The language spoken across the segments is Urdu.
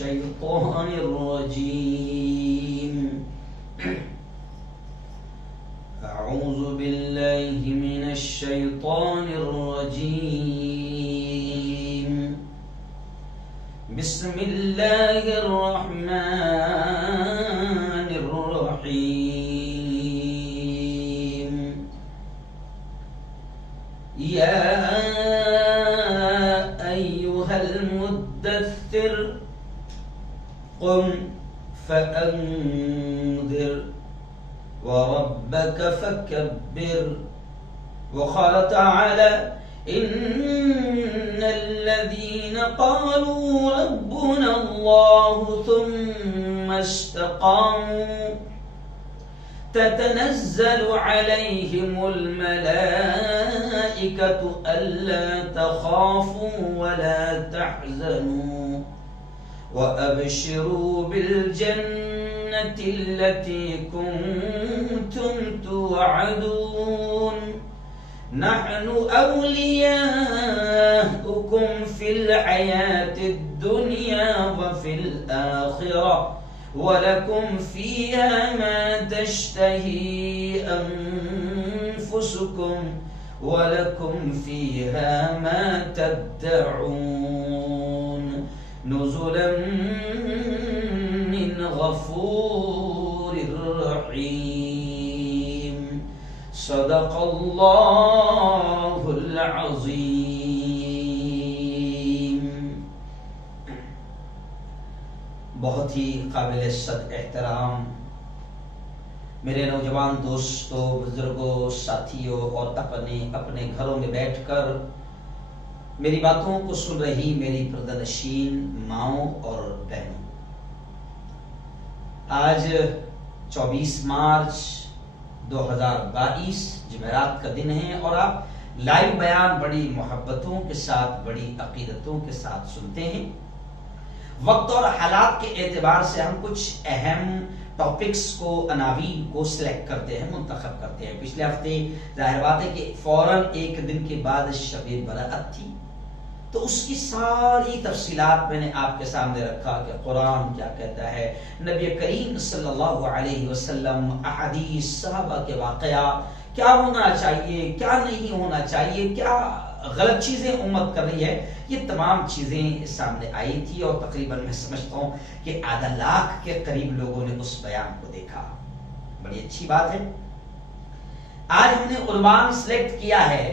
الشيطان الرجيم. أعوذ بالله من الشيطان الرجيم. بسم الله الرحمن الرحيم. يا أيها المدثر قم فأنذر وربك فكبر. وقال تعالى إن الذين قالوا ربنا الله ثم استقاموا تتنزل عليهم الملائكة ألا تخافوا ولا تحزنوا وأبشروا بالجنة التي كنتم توعدون. نحن أولياؤكم في الحياة الدنيا وفي الآخرة ولكم فيها ما تشتهي أنفسكم ولكم فيها ما تدعون نزلا من غفور رحيم. صدق اللہ العظیم. بہت ہی قابل صد احترام میرے نوجوان دوستوں، بزرگوں، ساتھیوں اور اپنے گھروں میں بیٹھ کر میری باتوں کو سن رہی میری پردنشین ماؤں اور بہنوں، آج 24 مارچ 2022 جمعرات کا دن ہے اور آپ لائیو بیان بڑی محبتوں کے ساتھ، بڑی عقیدتوں کے ساتھ سنتے ہیں. وقت اور حالات کے اعتبار سے ہم کچھ اہم ٹاپکس کو، عناوین کو سلیکٹ کرتے ہیں، منتخب کرتے ہیں. پچھلے ہفتے ظاہر بات ہے کہ فوراً ایک دن کے بعد شب برأت تھی، تو اس کی ساری تفصیلات میں نے آپ کے سامنے رکھا کہ قرآن کیا کہتا ہے، نبی کریم صلی اللہ علیہ وسلم، احادیث، صحابہ کے واقعات، کیا ہونا چاہیے، کیا نہیں ہونا چاہیے، کیا غلط چیزیں امت کر رہی ہے، یہ تمام چیزیں سامنے آئی تھی. اور تقریباً میں سمجھتا ہوں کہ آدھا لاکھ کے قریب لوگوں نے اس بیان کو دیکھا. بڑی اچھی بات ہے. آج ہم نے عنوان سلیکٹ کیا ہے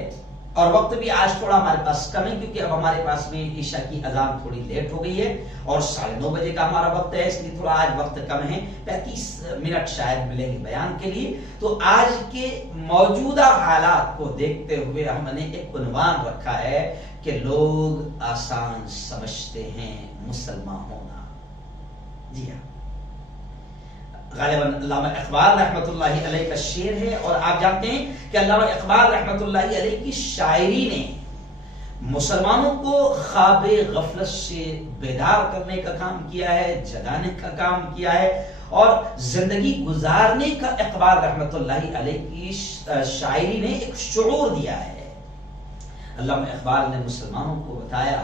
اور وقت بھی آج تھوڑا ہمارے پاس کم ہے کیونکہ اب ہمارے پاس میں عشاء کی اذان تھوڑی لیٹ ہو گئی ہے اور 9:30 بجے کا ہمارا وقت ہے، اس لیے تھوڑا آج وقت کم ہے، 35 منٹ شاید ملیں گے بیان کے لیے. تو آج کے موجودہ حالات کو دیکھتے ہوئے ہم نے ایک عنوان رکھا ہے کہ لوگ آسان سمجھتے ہیں مسلمان ہونا. جی ہاں، غالباً علامہ اقبال رحمۃ اللہ علیہ کا شعر ہے اور آپ جانتے ہیں کہ علامہ اقبال رحمۃ اللہ علیہ کی شاعری نے مسلمانوں کو خواب غفلت سے بیدار کرنے کا کام کیا ہے، جگانے کا کام کیا ہے اور زندگی گزارنے کا اقبال رحمۃ اللہ علیہ کی شاعری نے ایک شعور دیا ہے. علامہ اقبال نے مسلمانوں کو بتایا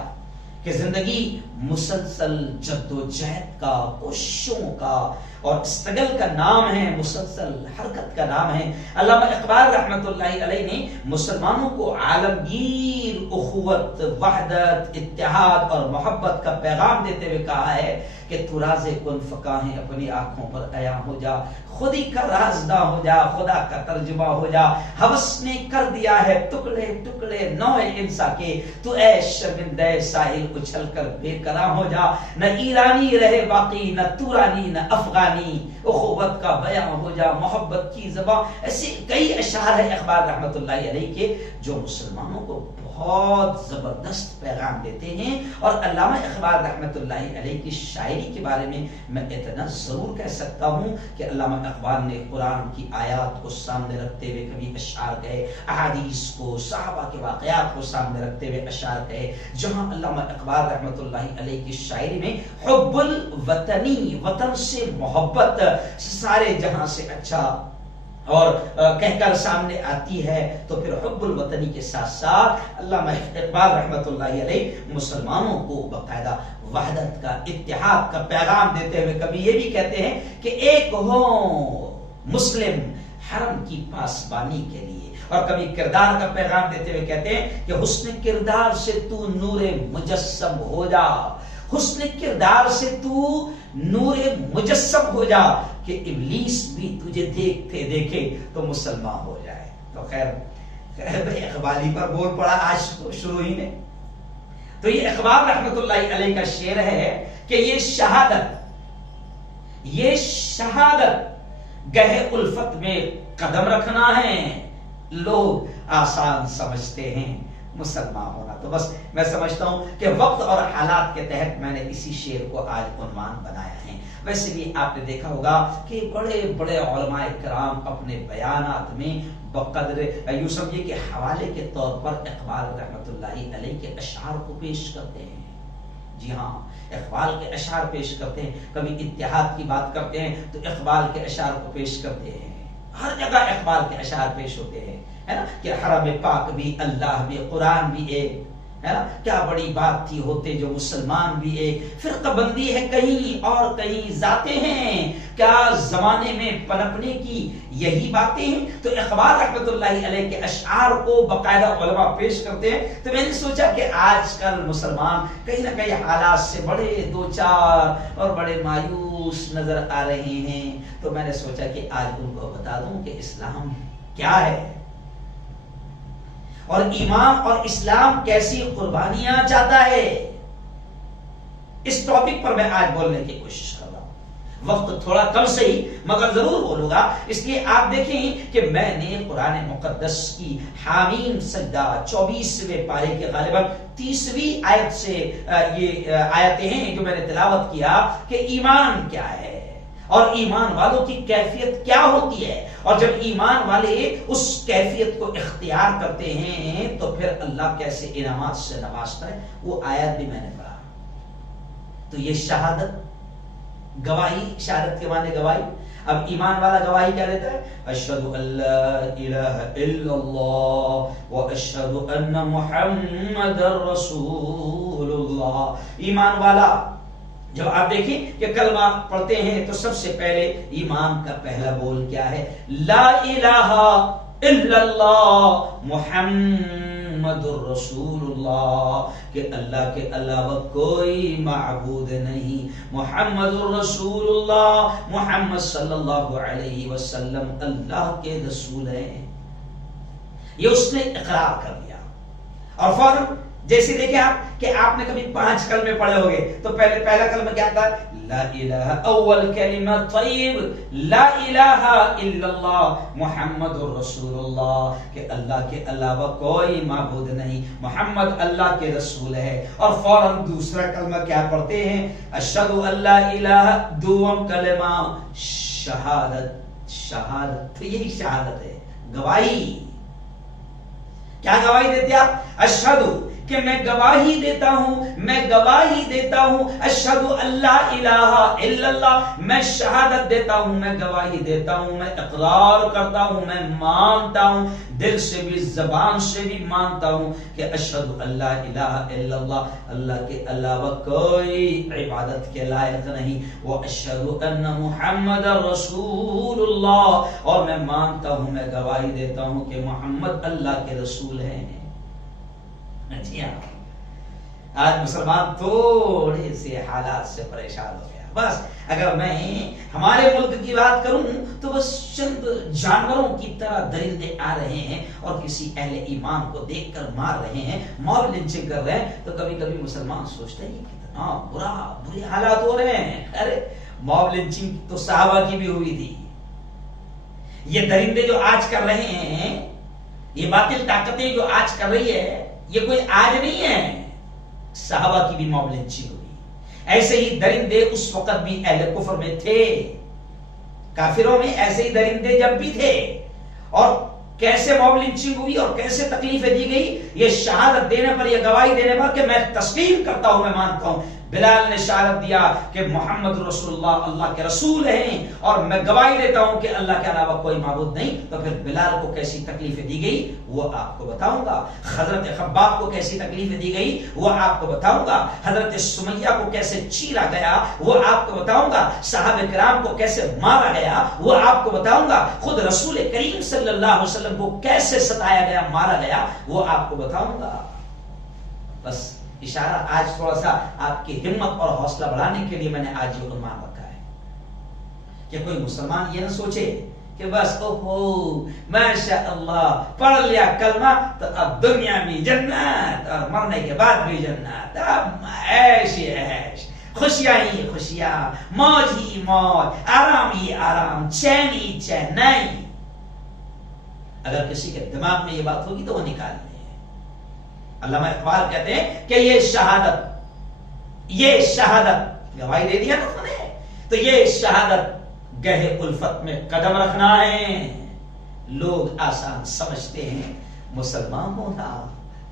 کہ زندگی مسلسل جد و جہد کا، کوششوں کا اور اسٹرگل کا نام ہے، مسلسل حرکت کا نام ہے. علامہ اقبال رحمۃ اللہ علیہ نے مسلمانوں کو عالمگیر اخوت، وحدت، اتحاد اور محبت کا پیغام دیتے ہوئے کہا ہے کہ تو راز کن فقاہیں اپنی آنکھوں پر عیاں ہو جا، خود ہی کا رازداں ہو جا، خدا کا ترجمہ ہو جا. ہوس نے کر دیا ہے ٹکڑے ٹکڑے نوع انسا کے، تو اے شرمندہ ساحل اچھل کر بے قرار ہو جا. نہ ایرانی رہے باقی، نہ تورانی، نہ افغانی، اخوت کا بیاں ہو جا، محبت کی زبان. ایسے کئی اشعار ہیں اقبال رحمۃ اللہ علیہ کے جو مسلمانوں کو بہت زبردست پیغام دیتے ہیں. اور علامہ اقبال رحمۃ اللہ علیہ کی شاعری کے بارے میں اتنا ضرور کہہ سکتا ہوں کہ علامہ اقبال نے قرآن کی آیات کو سامنے رکھتے ہوئے کبھی اشعار کہے، احادیث کو، صحابہ کے واقعات کو سامنے رکھتے ہوئے اشعار کہے. جہاں علامہ اقبال رحمۃ اللہ علیہ کی شاعری میں حب الوطنی، وطن سے محبت، سارے جہاں سے اچھا اور کہہ کر سامنے آتی ہے، تو پھر حب الوطنی کے ساتھ ساتھ علامہ اقبال رحمۃ اللہ علیہ مسلمانوں کو باقاعدہ وحدت کا، اتحاد کا پیغام دیتے ہوئے کبھی یہ بھی کہتے ہیں کہ ایک ہو مسلم حرم کی پاسبانی کے لیے، اور کبھی کردار کا پیغام دیتے ہوئے کہتے ہیں کہ حسن کردار سے تو نور مجسم ہو جا، حسن کردار سے تو نور مجسم ہو جا کہ ابلیس بھی تجھے دیکھتے دیکھے تو مسلمان ہو جائے۔ تو خیر بھائی اقبالی پر بول پڑا آج شروع ہی میں۔ تو یہ اقبال رحمت اللہ علیہ کا شعر ہے کہ یہ شہادت گہے الفت میں قدم رکھنا ہے، لوگ آسان سمجھتے ہیں مسلمان ہونا۔ تو بس میں سمجھتا ہوں کہ وقت اور حالات کے تحت میں نے اسی شعر کو آج عنوان بنایا ہے۔ ویسے بھی آپ نے دیکھا ہوگا کہ بڑے بڑے علماء کرام اپنے بیانات میں بقدر یوں سمجھے کہ حوالے کے طور پر اقبال رحمت اللہ علیہ کے اشعار کو پیش کرتے ہیں۔ جی ہاں، اقبال کے اشعار پیش کرتے ہیں، کبھی اتحاد کی بات کرتے ہیں تو اقبال کے اشعار کو پیش کرتے ہیں، ہر جگہ اقبال کے اشعار پیش ہوتے ہیں، ہے نا، کہ حرم پاک بھی، اللہ بھی، قرآن بھی ایک، ہے نا، کیا بڑی بات تھی ہوتے جو مسلمان بھی ایک، فرقہ بندی ہے کہیں اور کہیں ذاتیں ہیں، کیا زمانے میں پنپنے کی یہی باتیں ہیں۔ تو اقبال رحمت اللہ علیہ کے اشعار کو باقاعدہ علماء پیش کرتے ہیں۔ تو میں نے سوچا کہ آج کل مسلمان کہیں نہ کہیں حالات سے بڑے دوچار اور بڑے مایوس نظر آ رہے ہیں، تو میں نے سوچا کہ آج ان کو بتا دوں کہ اسلام کیا ہے، اور ایمان اور اسلام کیسی قربانیاں چاہتا ہے۔ اس ٹاپک پر میں آج بولنے کی کوشش کر رہا ہوں۔ وقت تھوڑا کم صحیح مگر ضرور بولوں گا، اس لیے آپ دیکھیں کہ میں نے قرآن مقدس کی حامیم سجدہ 24ویں پارے کے غالباً 30ویں آیت سے یہ آیتیں ہیں جو میں نے تلاوت کیا کہ ایمان کیا ہے اور ایمان والوں کی کیفیت کیا ہوتی ہے، اور جب ایمان والے اس کیفیت کو اختیار کرتے ہیں تو پھر اللہ کیسے انعامات سے نوازتا ہے، وہ آیت بھی میں نے پڑھا۔ تو یہ شہادت، گواہی، شہادت کے معنی گواہی۔ اب ایمان والا گواہی کیا دیتا ہے؟ اشہد ان لا الہ الا اللہ واشہد ان محمد رسول اللہ۔ ایمان والا جب آپ دیکھیں کہ کلمہ پڑھتے ہیں تو سب سے پہلے ایمان کا پہلا بول کیا ہے؟ لا الہ الا اللہ محمد رسول اللہ، کہ اللہ کے علاوہ کوئی معبود نہیں، محمد رسول اللہ، محمد صلی اللہ علیہ وسلم اللہ کے رسول ہیں۔ یہ اس نے اقرار کر دیا، اور فوراً جیسے دیکھیں آپ کہ آپ نے کبھی 5 کلمے پڑھے ہوگے تو پہلا کلمہ کیا تھا؟ لا الہ، اول کلمہ طیب، لا الہ الا اللہ محمد رسول اللہ، کہ اللہ کے علاوہ کوئی معبود نہیں، محمد اللہ کے رسول ہے۔ اور فوراً دوسرا کلمہ کیا پڑھتے ہیں؟ اشہد ان لا الہ، دوم کلمہ شہادت، شہادت، تو یہی شہادت ہے، گواہی۔ کیا گواہی دیتے آپ؟ اشہد، کہ میں گواہی دیتا ہوں، میں گواہی دیتا ہوں، اشہد اللہ الہ الا اللہ، میں شہادت دیتا ہوں، میں گواہی دیتا ہوں، میں اقرار کرتا ہوں، میں مانتا ہوں، دل سے بھی زبان سے بھی مانتا ہوں کہ اشہد اللہ الہ الا اللہ، اللہ کے علاوہ کوئی عبادت کے لائق نہیں، واشہد ان محمد رسول اللہ، اور میں مانتا ہوں، میں گواہی دیتا ہوں کہ محمد اللہ کے رسول ہیں۔ جی ہاں، آج مسلمان تھوڑے سے حالات سے پریشان ہو گیا۔ بس اگر میں ہمارے ملک کی بات کروں تو بس چند جانوروں کی طرح درندے آ رہے ہیں اور کسی اہل ایمان کو دیکھ کر مار رہے ہیں، ماب لنچنگ کر رہے ہیں، تو کبھی کبھی مسلمان سوچتا ہے یہ کتنا برے حالات ہو رہے ہیں۔ ارے ماب لنچنگ تو صحابہ کی بھی ہوئی تھی، یہ درندے جو آج کر رہے ہیں، یہ باطل طاقتیں جو آج کر رہی ہے، یہ کوئی آج نہیں ہے، صحابہ کی بھی ماب لنچنگ ہوئی۔ ایسے ہی درندے اس وقت بھی اہل کفر میں تھے، کافروں میں ایسے ہی درندے جب بھی تھے، اور کیسے ماب لنچنگ ہوئی اور کیسے تکلیفیں دی گئی، یہ شہادت دینے پر، یہ گواہی دینے پر کہ میں تسلیم کرتا ہوں، میں مانتا ہوں بلال نے شہادت دیا کہ محمد رسول اللہ اللہ کے رسول ہیں اور میں گواہی دیتا ہوں کہ اللہ کے علاوہ کوئی معبود نہیں، تو پھر بلال کو کیسی تکلیفیں دی گئی وہ آپ کو بتاؤں گا، حضرت خباب کو کیسی تکلیفیں دی گئی وہ آپ کو بتاؤں گا، حضرت سمیہ کو کیسے چیرا گیا وہ آپ کو بتاؤں گا، صحابہ کرام کو کیسے مارا گیا وہ آپ کو بتاؤں گا، خود رسول کریم صلی اللہ علیہ وسلم کو کیسے ستایا گیا مارا گیا وہ آپ کو بتاؤں گا۔ بس اشارہ آج تھوڑا سا آپ کی ہمت اور حوصلہ بڑھانے کے لیے میں نے آج یہ عنوان رکھا ہے کہ کوئی مسلمان یہ نہ سوچے کہ بس اوہو ماشاء اللہ پڑھ لیا کلمہ تو اب دنیا بھی جنت اور مرنے کے بعد بھی جنت، اب عیش ہی عیش، خوشیاں ہی خوشیاں، موج ہی موج، آرام ہی آرام، چین ہی چین۔ نہیں، اگر کسی کے دماغ میں یہ بات ہوگی تو وہ نکال لے۔ علامہ اقبال کہتے ہیں کہ یہ شہادت گواہی دے دیا نا نے، تو یہ شہادت گہے الفت میں قدم رکھنا ہے۔ لوگ آسان سمجھتے ہیں مسلمان ہونا۔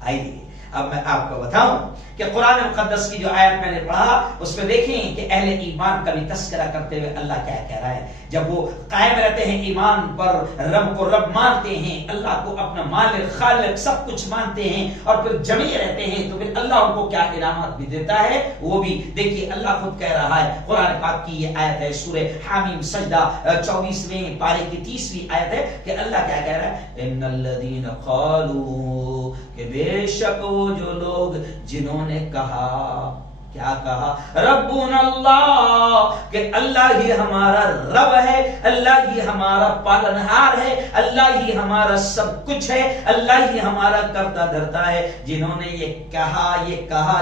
آئیے اب میں آپ کو بتاؤں کہ قرآن مقدس کی جو آیت میں نے پڑھا اس میں دیکھیں کہ اہل ایمان کا بھی تذکرہ کرتے ہوئے اللہ کیا کہہ رہا ہے۔ جب وہ قائم رہتے ہیں ایمان پر، رب کو رب مانتے ہیں، اللہ کو اپنا مالک خالق سب کچھ مانتے ہیں اور پھر جمع رہتے ہیں، تو پھر اللہ ان کو کیا انعامات بھی دیتا ہے وہ بھی دیکھیے۔ اللہ خود کہہ رہا ہے، قرآن پاک کی یہ آیت ہے سورہ حامیم سجدہ 24ویں پارے کی 30ویں آیت ہے کہ اللہ کیا کہہ رہا ہے، ان الذین قالوا، کہ بے شک وہ جو لوگ جنہوں نے کہا، کیا کہا، ربنا اللہ، کہ اللہ ہی ہمارا رب ہے، اللہ ہی ہمارا پالنہار ہے، اللہ ہی ہمارا سب کچھ ہے، اللہ ہی ہمارا کرتا دھرتا ہے، جنہوں نے یہ کہا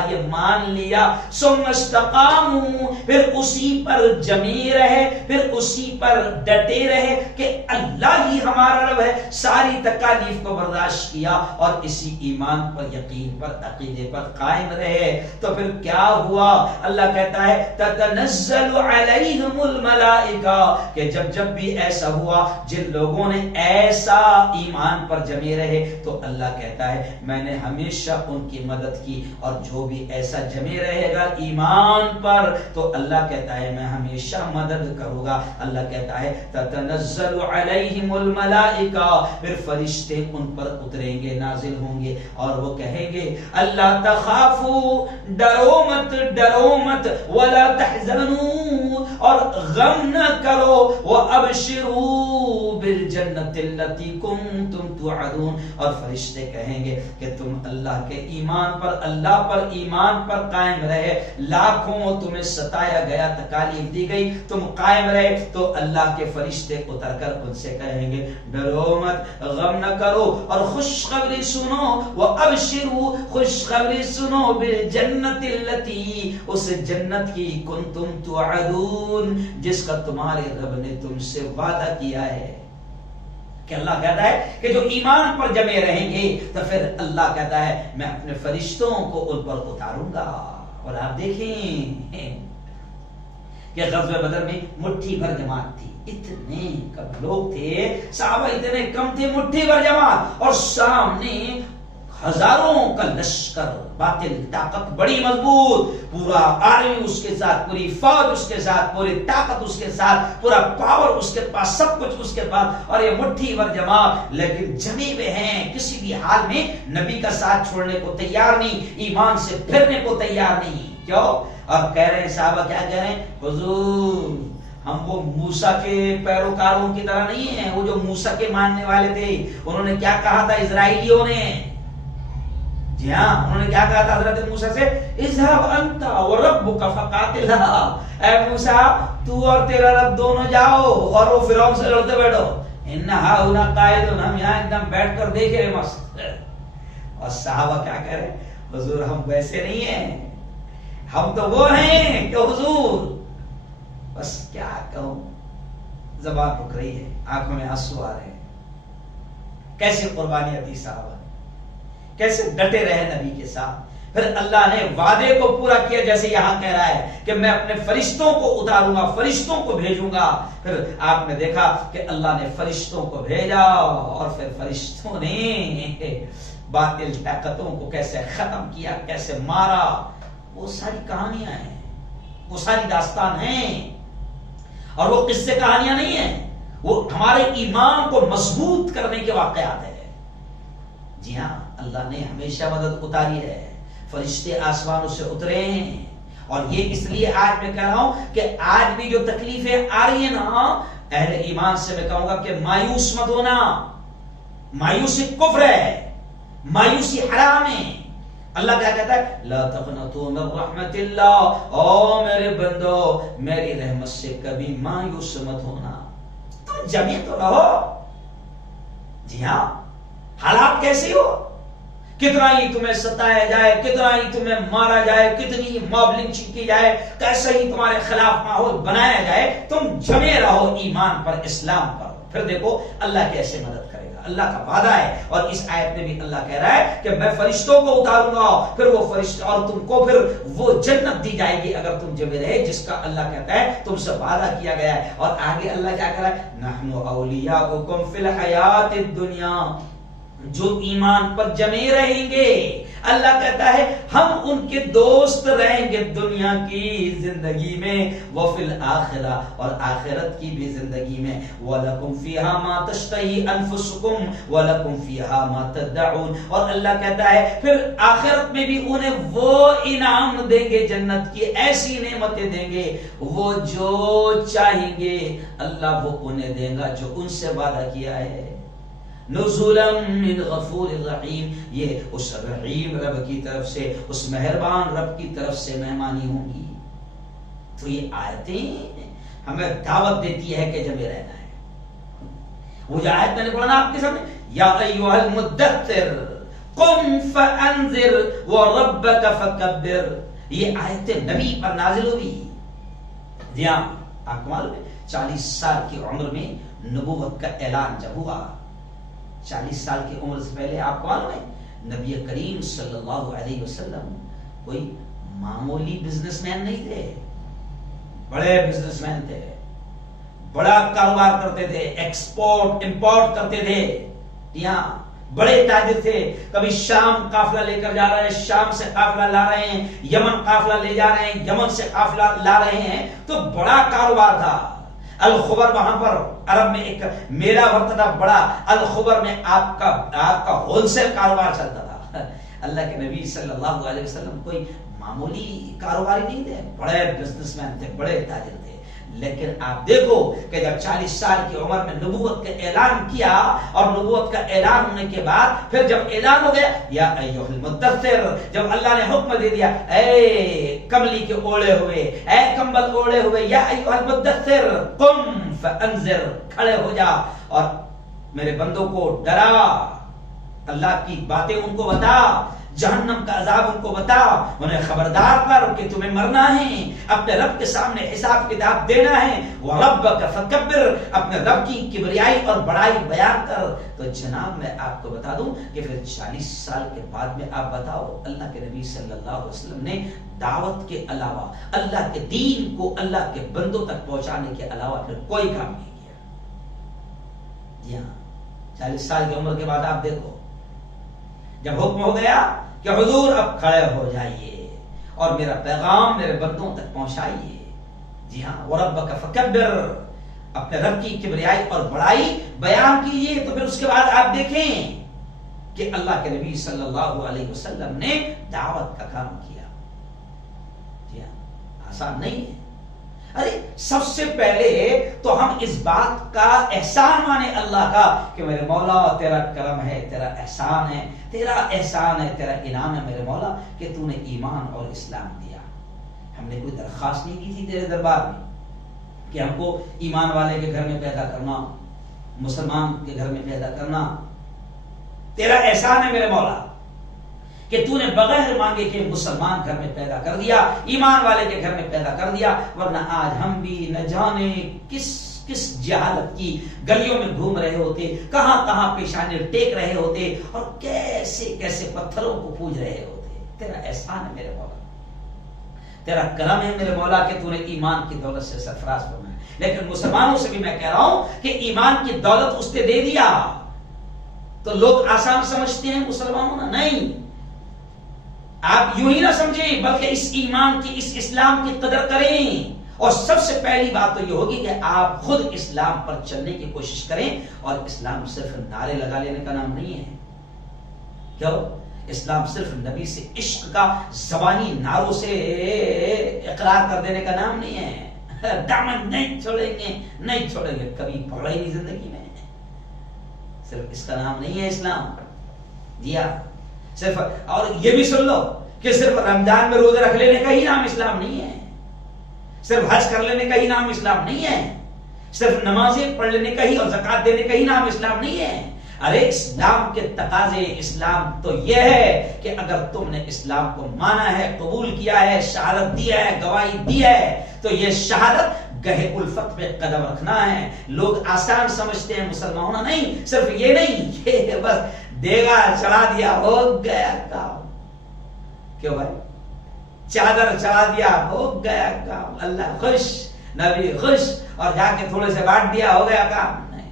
یہ مان لیا، ثم استقاموا، پھر اسی پر جمی رہے، پھر اسی پر ڈٹے رہے کہ اللہ ہی ہمارا رب ہے، ساری تکالیف کو برداشت کیا اور اسی ایمان پر، یقین پر، عقیدے پر قائم رہے، تو پھر کیا ہوا؟ اللہ کہتا ہے تتنزل علیہم الملائکہ، کہ جب بھی ایسا ہوا، جن لوگوں نے ایسا ایمان پر جمے رہے، تو اللہ کہتا ہے میں نے ہمیشہ ان کی مدد کی، اور جو بھی ایسا جمے رہے گا ایمان پر تو اللہ کہتا ہے میں ہمیشہ مدد کروں گا۔ اللہ کہتا ہے تتنزل علیہم الملائکہ، پھر فرشتے ان پر اتریں گے، نازل ہوں گے، اور وہ کہیں گے اللہ تخافوا، ڈرو مت ولا تحزنوا، اور غم نہ کرو، وابشروا بالجنت التي كنتم توعدون، اور فرشتے کہیں گے کہ تم اللہ کے ایمان پر، اللہ پر ایمان پر قائم رہے، لاکھوں تمہیں ستایا گیا، تکالیف دی گئی، تم قائم رہے، تو اللہ کے فرشتے اتر کر ان سے کہیں گے ڈرو مت، غم نہ کرو، اور خوشخبری سنو، وابشروا، خوشخبری سنو، بالجنت التي، اس جنت کی کنتم توعدون، جس کا تمہارے رب نے تم سے وعدہ کیا ہے۔ کہ اللہ کہتا ہے کہ جو ایمان پر جمے رہیں گے تو پھر اللہ کہتا ہے میں اپنے فرشتوں کو ان پر اتاروں گا۔ اور آپ دیکھیں کہ غزوہ بدر میں مٹھی بھر جماعت تھی، اتنے کم لوگ تھے، صحابہ اتنے کم تھے، مٹھی بھر جماعت، اور سامنے ہزاروں کا لشکر، باطل طاقت بڑی مضبوط، پورا آرمی اس کے ساتھ، پوری فوج اس کے ساتھ، پوری طاقت اس کے ساتھ، پورا پاور اس کے پاس، سب کچھ اس کے پاس، اور یہ مٹھی بھر جماعت لیکن جمے ہوئے ہیں، کسی بھی حال میں نبی کا ساتھ چھوڑنے کو تیار نہیں، ایمان سے پھرنے کو تیار نہیں۔ کیوں؟ اور کہہ رہے ہیں صحابہ، کیا کہہ رہے ہیں، حضور ہم وہ موسیٰ کے پیروکاروں کی طرح نہیں ہیں، وہ جو موسیٰ کے ماننے والے تھے، انہوں نے کیا کہا تھا اسرائیلیوں نے، جی ہاں، انہوں نے کیا کہا تھا حضرت موسیٰ سے، اذهب انت وربك فقاتلا، اے موسیٰ تو اور تیرا رب دونوں جاؤ اور وہ فرعون سے لڑتے بیٹھو، ان هؤلاء قائدون، ہم یہاں ایک دم بیٹھ کر دیکھ رہے مست۔ اور صحابہ کیا کہہ رہے، حضور ہم ویسے نہیں ہیں، ہم تو وہ ہیں کہ حضور، بس کیا کہوں، زبان رک رہی ہے، آنکھوں میں آنسو آ رہے ہیں، کیسے قربانیاں دی صحابہ، کیسے ڈٹے رہے نبی کے ساتھ۔ پھر اللہ نے وعدے کو پورا کیا، جیسے یہاں کہہ رہا ہے کہ میں اپنے فرشتوں کو اتاروں گا، فرشتوں کو بھیجوں گا۔ پھر آپ نے دیکھا کہ اللہ نے فرشتوں کو بھیجا، اور پھر فرشتوں نے باطل طاقتوں کو کیسے ختم کیا، کیسے مارا، وہ ساری کہانیاں ہیں، وہ ساری داستان ہیں، اور وہ قصے کہانیاں نہیں ہیں، وہ ہمارے ایمان کو مضبوط کرنے کے واقعات ہیں۔ جی ہاں، اللہ نے ہمیشہ مدد اتاری ہے، فرشتے آسمانوں سے اترے ہیں، اور یہ اس لیے آج میں کہہ رہا ہوں کہ آج بھی جو تکلیفیں آ رہی ہیں نا، اہل ایمان سے میں کہوں گا کہ مایوس مت ہونا۔ مایوسی کفر ہے، مایوسی حرام ہے۔ اللہ کیا کہتا ہے؟ لا تقنطوا من رحمت اللہ، او میرے بندو میری رحمت سے کبھی مایوس مت ہونا، تم جمع تو رہو۔ جی ہاں، حالات کیسی ہو، کتنا ہی تمہیں ستایا جائے، کتنا ہی تمہیں مارا جائے، کتنی موب لنچنگ کی جائے، کیسے ہی تمہارے خلاف ماحول بنایا جائے، تم جمے رہو ایمان پر، اسلام پر، پھر دیکھو اللہ کیسے مدد کرے گا۔ اللہ کا وعدہ ہے، اور اس آیت میں بھی اللہ کہہ رہا ہے کہ میں فرشتوں کو اتاروں گا، پھر وہ فرشتے، اور تم کو پھر وہ جنت دی جائے گی اگر تم جمے رہے، جس کا اللہ کہتا ہے تم سے وعدہ کیا گیا ہے۔ اور آگے اللہ کیا کہہ رہا ہے؟ نحن اولیاؤکم فی الحیات الدنیا، جو ایمان پر جمے رہیں گے، اللہ کہتا ہے ہم ان کے دوست رہیں گے دنیا کی زندگی میں، وفی الآخرہ، اور آخرت کی بھی زندگی میں، وَلَكُمْ فِيهَا مَا تَشْتَهِي أَنفُسُكُمْ وَلَكُمْ فِيهَا مَا تَدَّعُونَ، اور اللہ کہتا ہے پھر آخرت میں بھی انہیں وہ انعام دیں گے، جنت کی ایسی نعمتیں دیں گے، وہ جو چاہیں گے اللہ وہ انہیں دے گا جو ان سے وعدہ کیا ہے۔ نزولا من غفور الرحیم، یہ اس رحیم رب کی طرف سے، اس مہربان رب کی طرف سے مہمانی ہوں گی۔ تو یہ آیتیں ہمیں دعوت دیتی ہے کہ جمے رہنا ہے۔ وہ جو آیت میں نے پڑھا نا آپ کے سامنے، یا ایھا المدثر قم فانذر وربک فکبر، یہ آیت نبی پر نازل ہوئی۔ جی ہاں، آپ کو معلوم ہے 40 سال کی عمر میں نبوت کا اعلان جب ہوا، 40 سال کی عمر سے پہلے آپ کو معلوم ہے نبی کریم صلی اللہ علیہ وسلم کوئی معمولی بزنس مین نہیں تھے، بڑے بزنس مین تھے، بڑا کاروبار کرتے تھے، ایکسپورٹ امپورٹ کرتے تھے، یہاں بڑے تاجر تھے، کبھی شام قافلہ لے کر جا رہے ہیں، شام سے قافلہ لا رہے ہیں، یمن قافلہ لے جا رہے ہیں، یمن سے قافلہ لا رہے ہیں، تو بڑا کاروبار تھا۔ الخبر وہاں پر عرب میں ایک میلہ بڑھتا تھا بڑا، الخبر میں آپ کا ہول سیل کاروبار چلتا تھا۔ اللہ کے نبی صلی اللہ علیہ وسلم کوئی معمولی کاروباری نہیں تھے، بڑے بزنس مین تھے، بڑے تاجر تھے، لیکن آپ دیکھو کہ جب 40 سال کی عمر میں نبوت کا اعلان کیا، اور نبوت کا اعلان ہونے کے بعد پھر جب اعلان ہو گیا یا ایھا المدثر، جب اللہ نے حکم دے دیا اے کملی کے اوڑے ہوئے، اے کمبل اوڑے ہوئے، یا ایھا المدثر قم فانذر، کھڑے ہو جا اور میرے بندوں کو ڈرا، اللہ کی باتیں ان کو بتا، جہنم کا عذاب ان کو بتا، انہیں خبردار کر کہ تمہیں مرنا ہے، اپنے رب کے سامنے حساب کتاب دینا ہے، وَرَبَّكَ فَكَبِّرْ، اپنے رب کی کبریائی اور بڑائی بیان کر۔ تو جناب میں آپ کو بتا دوں کہ پھر 40 سال کے بعد میں آپ بتاؤ اللہ کے نبی صلی اللہ علیہ وسلم نے دعوت کے علاوہ، اللہ کے دین کو اللہ کے بندوں تک پہنچانے کے علاوہ پھر کوئی کام نہیں کیا۔ جی ہاں، 40 سال کی عمر کے بعد آپ دیکھو جب حکم ہو گیا کہ حضور اب کھڑے ہو جائیے اور میرا پیغام میرے بندوں تک پہنچائیے۔ جی ہاں، وَرَبَّكَ فَكَبِّرْ، اپنے رب کی کبریائی اور بڑائی بیان کیجیے۔ تو پھر اس کے بعد آپ دیکھیں کہ اللہ کے نبی صلی اللہ علیہ وسلم نے دعوت کا کام کیا۔ جی ہاں، آسان نہیں ہے۔ ارے سب سے پہلے تو ہم اس بات کا احسان مانے اللہ کا کہ میرے مولا تیرا کرم ہے، تیرا احسان ہے، تیرا احسان ہے، تیرا انعام ہے میرے مولا کہ تو نے ایمان اور اسلام دیا۔ ہم نے کوئی درخواست نہیں کی تھی تیرے دربار میں کہ ہم کو ایمان والے کے گھر میں پیدا کرنا، مسلمان کے گھر میں پیدا کرنا، تیرا احسان ہے میرے مولا کہ تو نے بغیر مانگے کہ مسلمان گھر میں پیدا کر دیا، ایمان والے کے گھر میں پیدا کر دیا، ورنہ آج ہم بھی نہ جانے کس جہالت کی گلیوں میں گھوم رہے ہوتے، کہاں کہاں پیشانی ٹیک رہے ہوتے، اور کیسے کیسے پتھروں کو پوج رہے ہوتے۔ تیرا احسان ہے میرے مولا، تیرا کرم ہے میرے مولا کہ تو نے ایمان کی دولت سے سرفراز بنایا۔ لیکن مسلمانوں سے بھی میں کہہ رہا ہوں کہ ایمان کی دولت اس نے دے دیا تو لوگ آسان سمجھتے ہیں مسلمانوں نے، نہیں، آپ یوں ہی نہ سمجھیں بلکہ اس ایمان کی، اس اسلام کی قدر کریں، اور سب سے پہلی بات تو یہ ہوگی کہ آپ خود اسلام پر چلنے کی کوشش کریں. اور اسلام صرف نعرے لگا لینے کا نام نہیں ہے. کیوں؟ اسلام صرف نبی سے عشق کا زبانی نعروں سے اقرار کر دینے کا نام نہیں ہے. دامن نہیں چھوڑیں گے، نہیں چھوڑیں گے، کبھی پکڑا ہی نہیں زندگی میں. صرف اس کا نام نہیں ہے اسلام. جی ہاں، صرف، اور یہ بھی سن لو کہ صرف رمضان میں روزے رکھ لینے کا ہی نام اسلام نہیں ہے، صرف حج کر لینے کا ہی نام اسلام نہیں ہے، صرف نمازیں پڑھ لینے کا ہی اور زکات دینے کا ہی نام اسلام نہیں ہے. ارے اسلام کے تقاضے، اسلام تو یہ ہے کہ اگر تم نے اسلام کو مانا ہے، قبول کیا ہے، شہادت دیا ہے، گواہی دی ہے، تو یہ شہادت گہے الفت پہ قدم رکھنا ہے. لوگ آسان سمجھتے ہیں مسلمان ہونا. نہیں، صرف یہ نہیں، یہ بس دیگا چڑھا دیا ہو گیا کام. کیوں بھائی؟ چادر چڑھا دیا ہو گیا کام. اللہ خوش، نبی خوش، اور جا کے تھوڑے سے بانٹ دیا ہو گیا کام. نہیں،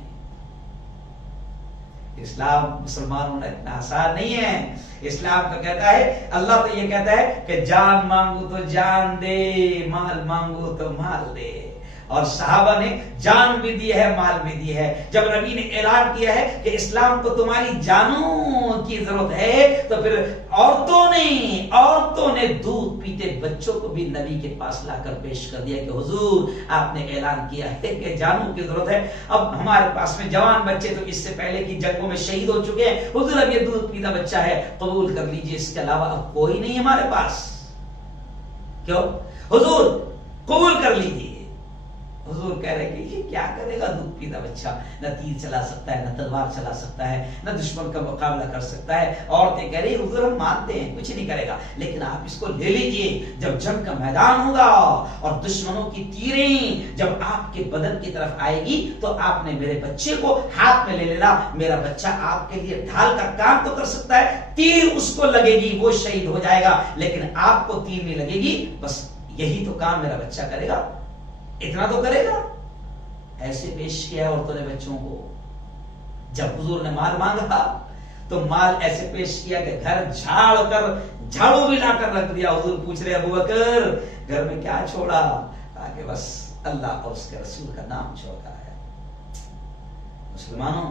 اسلام مسلمان ہونا اتنا آسان نہیں ہے. اسلام تو کہتا ہے، اللہ تو یہ کہتا ہے کہ جان مانگو تو جان دے، مال مانگو تو مال دے. اور صحابہ نے جان بھی دی ہے، مال بھی دی ہے. جب نبی نے اعلان کیا ہے کہ اسلام کو تمہاری جانوں کی ضرورت ہے، تو پھر عورتوں نے دودھ پیتے بچوں کو بھی نبی کے پاس لا کر پیش کر دیا کہ حضور آپ نے اعلان کیا ہے کہ جانوں کی ضرورت ہے. اب ہمارے پاس میں جوان بچے تو اس سے پہلے کی جنگوں میں شہید ہو چکے ہیں، حضور اب یہ دودھ پیتا بچہ ہے، قبول کر لیجئے، اس کے علاوہ اب کوئی نہیں ہمارے پاس. کیوں؟ حضور قبول کر لیجئے. حضور کہہ رہے کہ یہ کیا کرے گا دودھ پیتا بچہ؟ نہ تیر چلا سکتا ہے، نہ تلوار چلا سکتا ہے، نہ دشمن کا مقابلہ کر سکتا ہے. عورتیں کہہ رہی حضور ہم مانتے ہیں کچھ نہیں کرے گا، لیکن آپ اس کو لے لیجئے. جب جنگ کا میدان ہوگا اور دشمنوں کی تیریں جب آپ کے بدن کی طرف آئے گی، تو آپ نے میرے بچے کو ہاتھ میں لے لینا. میرا بچہ آپ کے لیے ڈھال کا کام تو کر سکتا ہے، تیر اس کو لگے گی وہ شہید ہو جائے گا، لیکن آپ کو تیر نہیں لگے گی. بس یہی تو کام میرا بچہ کرے گا، اتنا تو کرے گا. ایسے پیش کیا عورتوں نے بچوں کو. جب حضور نے مال مانگا تو مال ایسے پیش کیا کہ گھر جھاڑ کر، جھاڑو بھی لا کر رکھ دیا. حضور پوچھ رہے ابو بکر گھر میں کیا چھوڑا؟ کہا کہ بس اللہ اور اس کے رسول کا نام چھوڑ کر آیا. مسلمانوں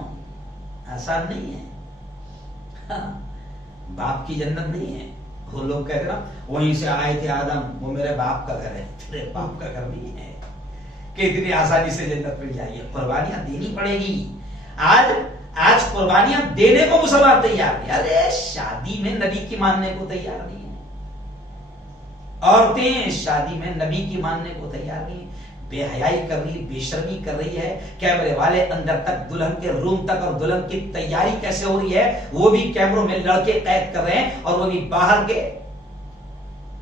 آسان نہیں ہے. باپ کی جنت نہیں ہے. وہ لوگ کہتے نا وہیں سے آئے تھے آدم، وہ میرے باپ کا گھر ہے. تیرے باپ کا گھر نہیں ہے کہ اتنی آسانی سے جنت مل جائے. قربانیاں دینی پڑے گی. آج قربانیاں دینے کو مسلمان تیار نہیں. ارے شادی میں نبی کی ماننے کو تیار نہیں ہے. عورتیں شادی میں نبی کی ماننے کو تیار نہیں. بے حیائی کر رہی، بے شرمی کر رہی ہے. کیمرے والے اندر تک، دلہن کے روم تک، اور دلہن کی تیاری کیسے ہو رہی ہے وہ بھی کیمروں میں لڑکے قید کر رہے ہیں، اور وہ بھی باہر کے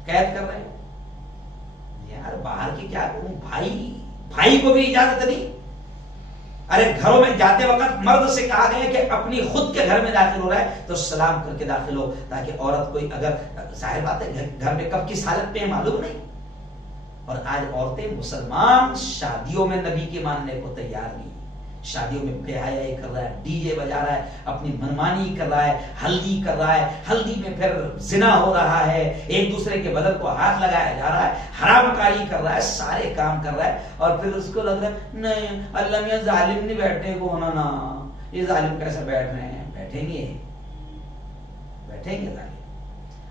قید کر رہے ہیں. یار باہر کی کیا کروں؟ بھائی کو بھی اجازت نہیں. ارے گھروں میں جاتے وقت مرد سے کہا گیا کہ اپنی خود کے گھر میں داخل ہو رہا ہے تو سلام کر کے داخل ہو، تاکہ عورت کوئی، اگر ظاہر بات ہے گھر میں کب کس حالت پہ معلوم نہیں. اور آج عورتیں مسلمان شادیوں میں نبی کے ماننے کو تیار نہیں. شادیوں میں بے حیائی کر رہا ہے، ڈی جے بجا رہا ہے، اپنی منمانی کر رہا ہے، ہلدی کر رہا ہے، ہلدی میں پھر زنا ہو رہا ہے، ایک دوسرے کے بدن کو ہاتھ لگایا جا رہا ہے، حرام کاری کر رہا ہے، سارے کام کر رہا ہے. اور پھر اس کو لگ رہا ہے نہیں اللہ میاں ظالم نہیں بیٹھے کو ہونا نا، یہ ظالم کیسے بیٹھ رہے ہیں؟ بیٹھیں گے ظالم.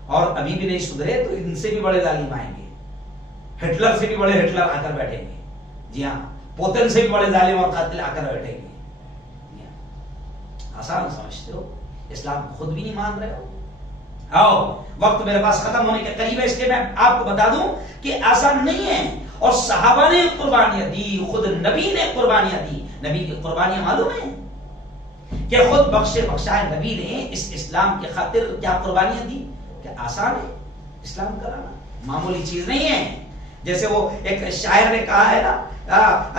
اور ابھی بھی نہیں سدھرے تو ان سے بھی بڑے ظالم آئیں گے. ہٹلر سے بھی بڑے ہٹلر آ کر بیٹھیں گے. جی ہاں، پوتن سے بھی بڑے ظالم اور قاتل آ کر بیٹھیں گے. آسان سمجھتے ہو؟ اسلام خود بھی نہیں مان رہے ہو. آؤ وقت میرے پاس ختم ہونے کے قریب ہے، اس لیے میں آپ کو بتا دوں کہ آسان نہیں ہے. اور صحابہ نے قربانیاں دی، خود نبی نے قربانیاں دی. نبی کی قربانیاں معلوم ہے کہ خود بخشائے نبی نے اس اسلام کی خاطر کیا قربانیاں دی. کہ آسان ہے اسلام کرانا، معمولی چیز نہیں ہے. جیسے وہ ایک شاعر نے کہا ہے نا،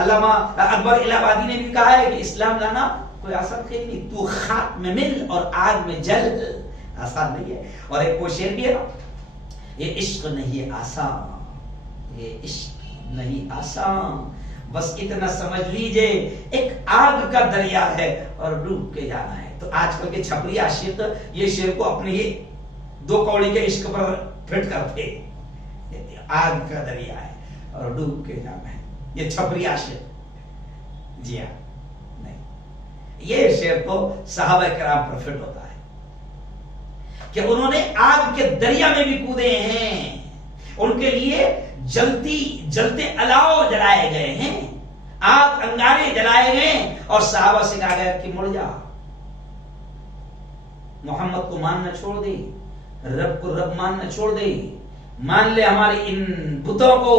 علامہ اکبر الہ آبادی نے بھی کہا ہے کہ اسلام لانا کوئی آسان کھیل نہیں. تو خاک میں مل اور آگ میں جل، آسان نہیں ہے. اور ایک وہ شعر بھی ہے نا، یہ عشق نہیں آسان، یہ عشق نہیں آسان، بس اتنا سمجھ لیجئے ایک آگ کا دریا ہے اور ڈوب کے جانا ہے. تو آج کل کے چھپری عاشق یہ شعر کو اپنے یہ دو کوڑی کے عشق پر پھٹ کر تھے، آگ کا دریا ہے اور ڈوب کے جانا ہے، یہ چھپری عاشق، جی ہاں نہیں، یہ شعر تو صحابہ کرام پر فٹ ہوتا ہے کہ انہوں نے آگ کے دریا میں بھی کودے ہیں، ان کے لیے جلتے الاؤ جلائے گئے ہیں، آگ انگارے جلائے گئے، اور صحابہ سے کہا گیا کہ مڑ جا، محمد کو ماننا چھوڑ دے، رب کو رب ماننا چھوڑ دے، مان لے ہمارے ان بتوں کو،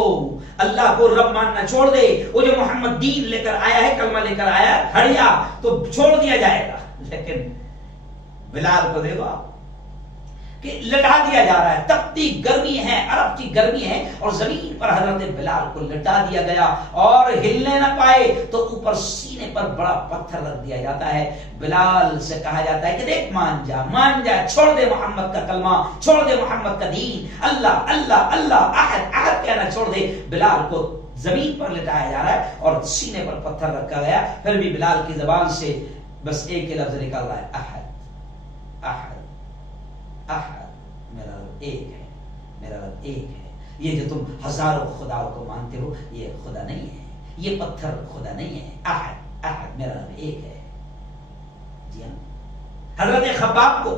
اللہ کو رب ماننا چھوڑ دے، وہ جو محمد دین لے کر آیا ہے، کلمہ لے کر آیا ہے، ہڑیا تو چھوڑ دیا جائے گا۔ لیکن بلال کو دیکھو کہ لٹا دیا جا رہا ہے، تپتی گرمی ہے، عرب کی گرمی ہے، اور زمین پر حضرت بلال کو لٹا دیا گیا اور ہلنے نہ پائے تو اوپر سینے پر بڑا پتھر رکھ دیا جاتا ہے۔ بلال سے کہا جاتا ہے کہ دیکھ مان جا، چھوڑ دے محمد کا کلمہ، چھوڑ دے محمد کا دین، اللہ اللہ اللہ احد احد کہنا چھوڑ دے۔ بلال کو زمین پر لٹایا جا رہا ہے اور سینے پر پتھر رکھا گیا، پھر بھی بلال کی زبان سے بس ایک ہی لفظ نکل رہا ہے، احد احد احد، میرا رب ایک ہے، میرا رب ایک ہے۔ یہ جو تم ہزاروں خداؤں کو مانتے ہو یہ خدا نہیں ہے، یہ پتھر خدا نہیں ہے، احد احد، میرا رب ایک ہے۔ جی ہاں، حضرت خباب کو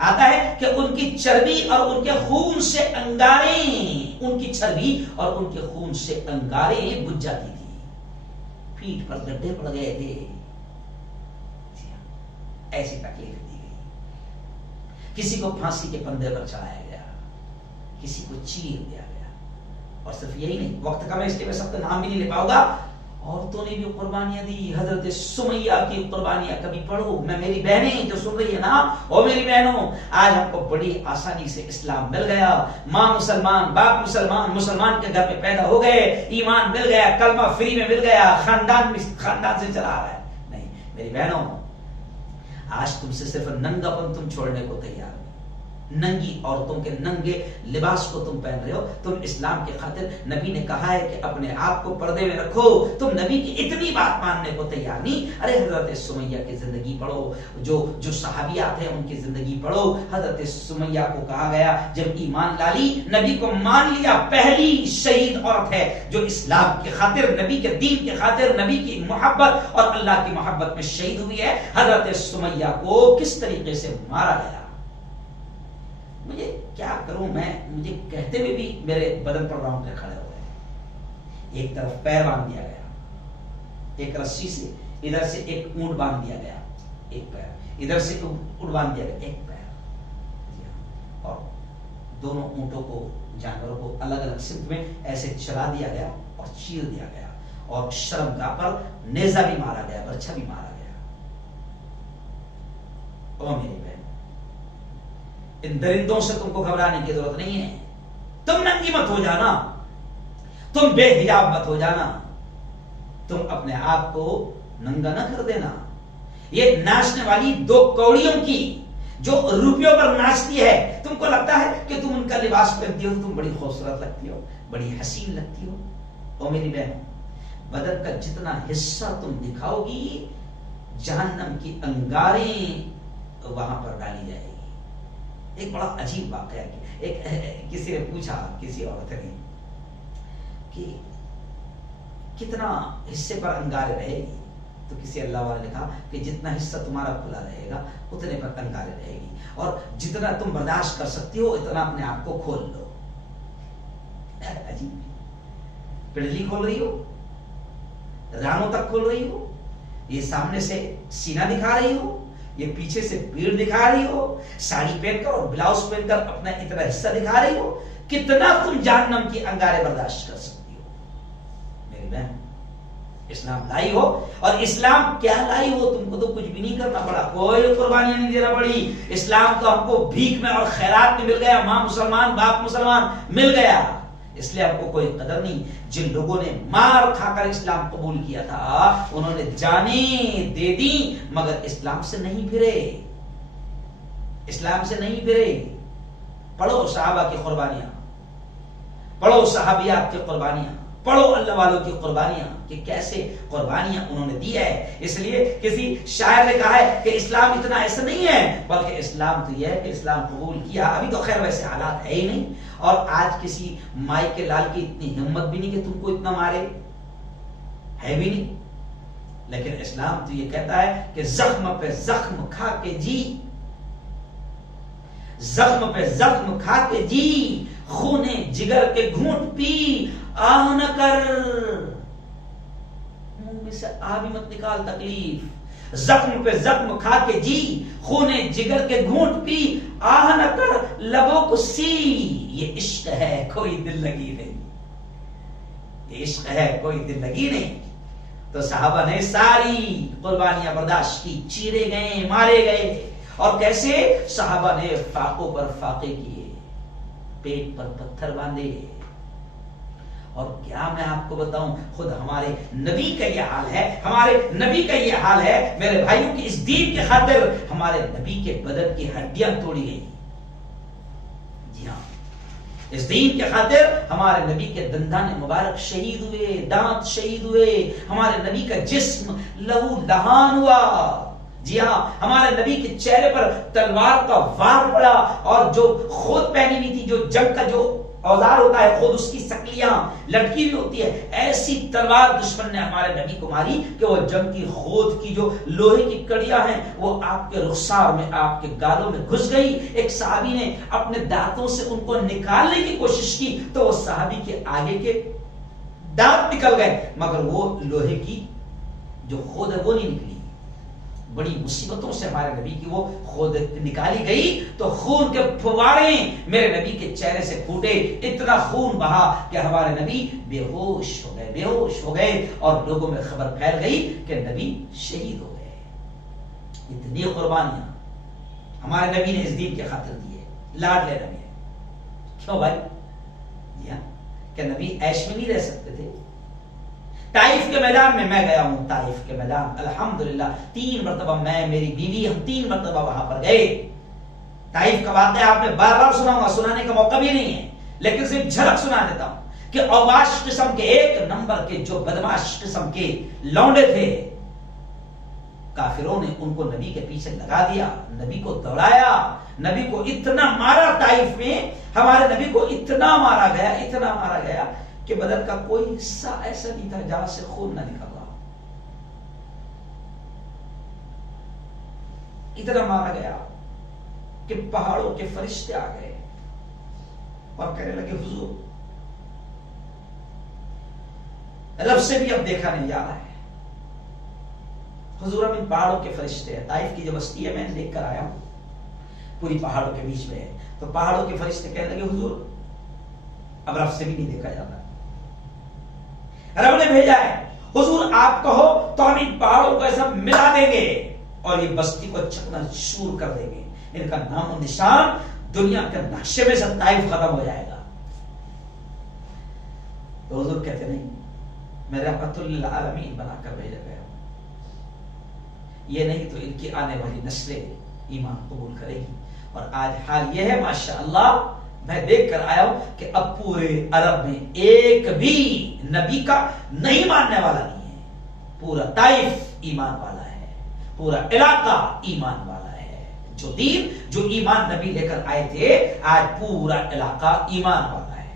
آتا ہے کہ ان کی چربی اور ان کے خون سے انگاریں، ان کی چربی اور ان کے خون سے انگاریں بجھ جاتی تھی، پیٹھ پر گڈھے پڑ گئے تھے۔ جی ہاں، ایسی تکلیف دی گئی، کسی کو پھانسی کے پندے پر چڑھایا گیا، کسی کو چیر دیا گیا، اور صرف یہی نہیں، وقت کم ہے اس لیے میں سب کا نام بھی نہیں لے پاؤں گا، عورتوں نے بھی قربانیاں دی۔ حضرت سمیہ کی قربانیاں کبھی پڑھو، میں میری بہنیں جو سن رہی ہے نا، اور میری بہنوں، آج ہم کو بڑی آسانی سے اسلام مل گیا، ماں مسلمان، باپ مسلمان، مسلمان کے گھر میں پیدا ہو گئے، ایمان مل گیا، کلمہ فری میں مل گیا، خاندان سے چلا رہا ہے۔ نہیں میری بہنوں، آج تم سے صرف ننگا پن تم چھوڑنے کو تیار ہو، ننگی عورتوں کے ننگے لباس کو تم پہن رہے ہو، تم اسلام کے خاطر، نبی نے کہا ہے کہ اپنے آپ کو پردے میں رکھو، تم نبی کی اتنی بات ماننے کو تیار نہیں۔ ارے حضرت سمیہ کی زندگی پڑھو، جو صحابیات ہیں ان کی زندگی پڑھو۔ حضرت سمیہ کو کہا گیا جب ایمان لالی، نبی کو مان لیا، پہلی شہید عورت ہے جو اسلام کی خاطر، نبی کے دین کی خاطر، نبی کی محبت اور اللہ کی محبت میں شہید ہوئی ہے۔ حضرت سمیہ کو کس طریقے سے مارا گیا، مجھے کیا کروں میں، مجھے کہتے ہوئے بھی میرے بدن پر رونگٹے کھڑے ہوئے۔ ایک طرف پیر باندھ دیا گیا، ایک رسی سے ادھر سے ایک اونٹ باندھ دیا گیا، ایک پیر ادھر سے اونٹ باندھ دیا گیا، ایک پیر، اور دونوں اونٹوں کو، جانوروں کو الگ الگ سمت میں ایسے چلا دیا گیا اور چیر دیا گیا، اور شرمگاہ پر نیزہ بھی مارا گیا، برچھا بھی مارا گیا۔ او میری بہن، ان درندوں سے تم کو گھبرانے کی ضرورت نہیں ہے، تم ننگی مت ہو جانا، تم بے حجاب مت ہو جانا، تم اپنے آپ کو ننگا نہ کر دینا۔ یہ ناچنے والی دو کوڑیوں کی جو روپیوں پر ناچتی ہے، تم کو لگتا ہے کہ تم ان کا لباس پہنتی ہو، تم بڑی خوبصورت لگتی ہو، بڑی حسین لگتی ہو۔ او میری بہن، بدن کا جتنا حصہ تم دکھاؤ گی، جہنم کی انگاریں وہاں پر ڈالی جائے گی۔ ایک بڑا عجیب واقعہ کسی نے پوچھا کسی عورت نے کہ کتنا حصے پر انگارے رہے گی، تو کسی اللہ والے نے کہا کہ جتنا حصہ تمہارا کھلا رہے گا اتنے پر انگارے رہے گی، اور جتنا تم برداشت کر سکتی ہو اتنا اپنے آپ کو کھول لو۔ عجیب، پڑھلی کھول رہی ہو، رانوں تک کھول رہی ہو، یہ سامنے سے سینہ دکھا رہی ہو، یہ پیچھے سے پیڑ دکھا رہی ہو، ساڑی پہن کر اور بلاؤز پہن کر اپنا اتنا حصہ دکھا رہی ہو، کتنا تم جہنم کی انگارے برداشت کر سکتی ہو؟ میری بہن، اسلام لائی ہو، اور اسلام کیا لائی ہو، تم کو تو کچھ بھی نہیں کرنا پڑا، کوئی قربانیاں نہیں دینا پڑی، اسلام تو ہم کو بھیک میں اور خیرات میں مل گیا، ماں مسلمان باپ مسلمان مل گیا، اس لیے ہم کو کوئی قدر نہیں۔ جن لوگوں نے مار کھا کر اسلام قبول کیا تھا انہوں نے جانیں دے دی مگر اسلام سے نہیں پھرے، اسلام سے نہیں پھرے۔ پڑھو صحابہ کی قربانیاں، پڑھو صحابیات کی قربانیاں، پڑھو اللہ والوں کی قربانیاں کہ کیسے قربانیاں انہوں نے دی ہے. اس لیے کسی شاعر نے کہا ہے کہ اسلام اتنا ایسا نہیں ہے، بلکہ اسلام تو یہ ہے کہ اسلام قبول کیا. ابھی تو خیر ویسے حالات ہے ہی نہیں، اور آج کسی مائی کے لال کی اتنی ہمت بھی نہیں کہ تم کو اتنا مارے، ہے بھی نہیں. لیکن اسلام تو یہ کہتا ہے کہ زخم پہ زخم کھا کے جی، زخم پہ زخم کھا کے جی، خونے جگر کے گھونٹ پی، آہ نہ کر، منہ میں سے آ بھی مت نکال تکلیف. زخم پہ زخم کھا کے جی، خونے جگر کے گھونٹ پی، آہ نہ کر لبوں کو سی. یہ عشق ہے کوئی دل لگی نہیں، یہ عشق ہے کوئی دل لگی نہیں. تو صحابہ نے ساری قربانیاں برداشت کی، چیرے گئے، مارے گئے. اور کیسے؟ صحابہ نے فاقوں پر فاقے کیے، پیٹ پر پتھر باندھے. اور کیا میں آپ کو بتاؤں، خود ہمارے نبی کا یہ حال ہے، ہمارے نبی کا یہ حال ہے میرے بھائیوں کی. اس دین کے خاطر ہمارے نبی کے بدن کی ہڈیاں توڑی گئی. جی ہاں، اس دین کے خاطر ہمارے نبی کے دندان مبارک شہید ہوئے، دانت شہید ہوئے، ہمارے نبی کا جسم لہو لہان ہوا. جی ہاں، ہمارے نبی کے چہرے پر تلوار کا وار پڑا، اور جو خود پہنی ہوئی تھی، جو جنگ کا جو اوزار ہوتا ہے، خود اس کی سکلیاں لٹکی ہوئی ہوتی ہے، ایسی تلوار دشمن نے ہمارے نبی کو ماری کہ وہ جنگ کی خود کی جو لوہے کی کڑیاں ہیں وہ آپ کے رخسار میں، آپ کے گالوں میں گھس گئی. ایک صحابی نے اپنے دانتوں سے ان کو نکالنے کی کوشش کی تو وہ صحابی کے آگے کے دانت نکل گئے، مگر وہ لوہے کی جو خود ہے وہ نہیں نکلی. بڑی مصیبتوں سے ہمارے نبی کی وہ خود نکالی گئی تو خون کے فوارے میرے نبی کے چہرے سے پھوٹے. اتنا خون بہا کہ ہمارے نبی بے ہوش ہو گئے، بے ہوش ہو گئے، اور لوگوں میں خبر پھیل گئی کہ نبی شہید ہو گئے. اتنی قربانیاں ہمارے نبی نے اس دین کے خاطر دیے. لاڈلے نبی ہے. کیوں بھائی؟ جی ہاں، کہ نبی عیش میں نہیں رہ سکتے تھے. طائف کے میدان میں گیا ہوں، طائف کے میدان الحمدللہ 3 مرتبہ میں، میری بیوی، ہم 3 مرتبہ وہاں پر گئے. طائف کا واقعہ آپ نے بار بار سنا ہوگا، سنانے کا موقع بھی نہیں ہے، لیکن صرف جھلک سنا دیتا ہوں کہ اوباش قسم کے 1 نمبر کے جو بدماش قسم کے لونڈے تھے، کافروں نے ان کو نبی کے پیچھے لگا دیا، نبی کو دوڑایا، نبی کو اتنا مارا. طائف میں ہمارے نبی کو اتنا مارا گیا، اتنا مارا گیا کہ بدن کا کوئی حصہ ایسا نہیں تھا جہاں سے خون نہ نکل رہا. اتنا مارا گیا کہ پہاڑوں کے فرشتے آ گئے اور کہنے لگے حضور رب سے بھی اب دیکھا نہیں جا رہا ہے. حضور ہم ان پہاڑوں کے فرشتے ہیں. طائف کی جو بستی ہے میں دیکھ کر آیا ہوں، پوری پہاڑوں کے بیچ میں ہے. تو پہاڑوں کے فرشتے کہنے لگے حضور اب رب سے بھی نہیں دیکھا جاتا، رب نے بھیجا ہے. حضور آپ کہو تو ہم ان پہاڑوں کو ایسا ملا دیں گے اور یہ بستی کو چکنا چور کر دیں گے، ان کا نام و نشان دنیا کے نقشے میں سے طائف ختم ہو جائے گا. تو حضور کہتے نہیں، میں رحمت للعالمین بنا کر بھیجا گیا ہوں، یہ نہیں تو ان کی آنے والی نسلیں ایمان قبول کرے گی. اور آج حال یہ ہے ماشاءاللہ، میں دیکھ کر آیا ہوں کہ اب پورے عرب میں ایک بھی نبی کا نہیں ماننے والا نہیں ہے. پورا طائف ایمان والا ہے، پورا علاقہ ایمان والا ہے. جو دین، جو ایمان نبی لے کر آئے تھے، آج پورا علاقہ ایمان والا ہے.